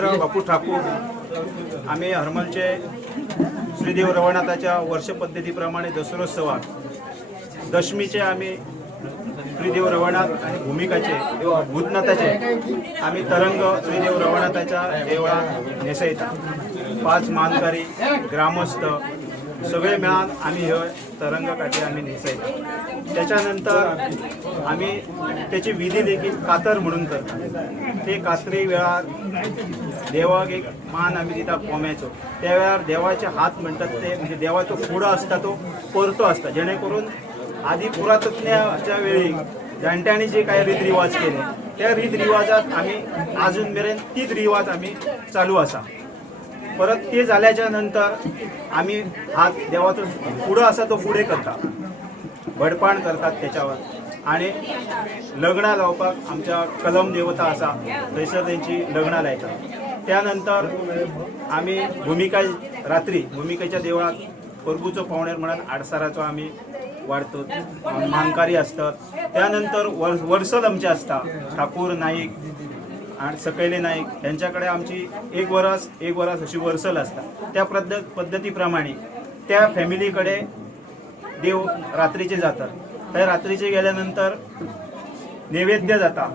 राजेंद्र बापू ठाकूर आम्ही हरमलचे श्रीदेव रवनाथाच्या वर्ष पद्धतीप्रमाणे दसरोत्सवात दशमीचे आम्ही श्रीदेव रवनाथ आणि भूमिकाचे भूतनाथाचे आम्ही तरंग श्रीदेव रवनाथाच्या देवळात नेसयतात। 5 मानकरी ग्रामस्थ सगळे मिळून आम्ही हे तरंग काठी आम्ही नेसयतात। त्याच्यानंतर आम्ही त्याची विधी देखील कातर म्हणून करतात। ते कातरी वेळार देवाक एक मान आम्ही दिता कोंब्याचो। त्या वेळार देवाचे हात म्हणतात ते म्हणजे देवाचो फुडो असता तो परतो असता, जेणेकरून आधी पुरातत्वाच्या वेळी जाणट्यांनी जे काही रीत रिवाज केले त्या रीत रिवाजात आम्ही अजून मेरेन तीच रिवाज आम्ही चालू असा। परत ते झाल्याच्या नंतर आम्ही हात देवाचो फुडो असा तो फुडे करता, भडपाण करतात त्याच्यावर आणि लग्नां लावपाक आमच्या कलम देवता असा थंयसर त्यांची लग्नां लायतात। त्यानंतर आम्ही भूमिका रात्री भूमिकेच्या देवळात प्रभूचो पावणेर म्हणून आडसाराचो आम्ही वाढतो, मानकारी असतात। त्यानंतर वर्सल आमचे असता, ठाकूर नाईक आणि सकैले नाईक यांच्याकडे आमची एक वरस अशी वर्सल असता। त्या पद्धतीप्रमाणे त्या फॅमिलीकडे देव रात्रीचे जातात। त्या रात्रीचे गेल्यानंतर नैवेद्य जाता,